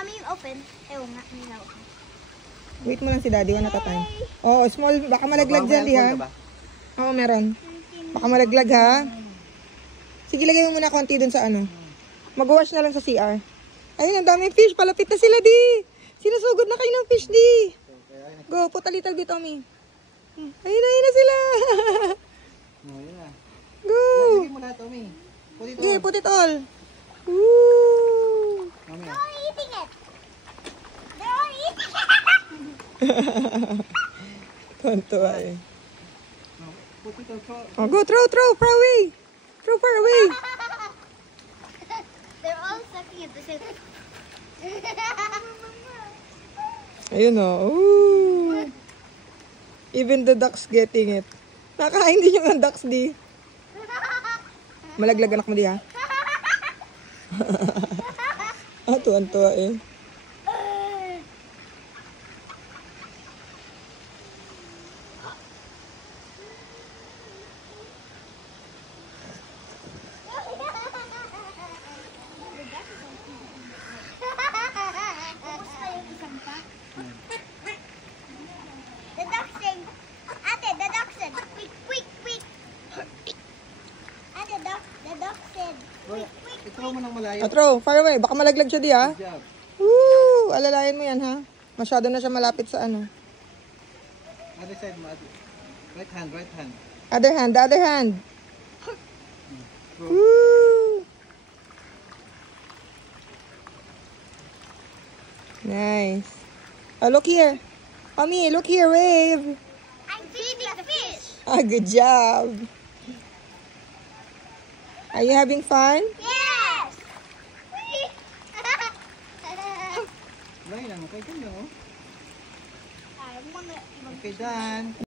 Mommy, open. Ewan nga, hindi na open. Wait mo lang si daddy, one at a time. Oh, small, baka malaglag dyan, di ha? Oo, meron. Baka malaglag, ha? Sige, lagay mo muna konti dun sa ano. Mag-wash na lang sa CR. Ayun, ang daming fish. Palapit na sila, di. Sinusugod na kayo ng fish, di. Go, put a little bit, Tommy. Ayun na sila. Go. Lagay mo lahat, Tommy. Okay, put it all. Woo. They're all eating it. They're all eating it. Tontuwa eh. Put it all. Oh, go, throw, far away. Throw far away. They're all sucking at the same time. Ayun o. Ooh. Even the ducks getting it. Nakain din yung ducks, di. Malaglag anak mo, di, ha? Tuwan-tuwa eh. The duck said, Ate, the duck said, quick, quick, quick. Ate, the duck said, quick, quick. Ithrow mo ng malayo. Throw, far away. Baka malaglag siya, di, ha? Good job. Woo! Alalayan mo yan, ha? Masyado na siya malapit sa ano. Other side mo. Right hand, right hand. Other hand, the other hand. Woo! Nice. Oh, look here. Mommy, look here, wave. I'm feeding the fish. Ah, good job. Are you having fun? Yes. Lain lang. Okay, ganyan, oh. I wanna. Okay, done.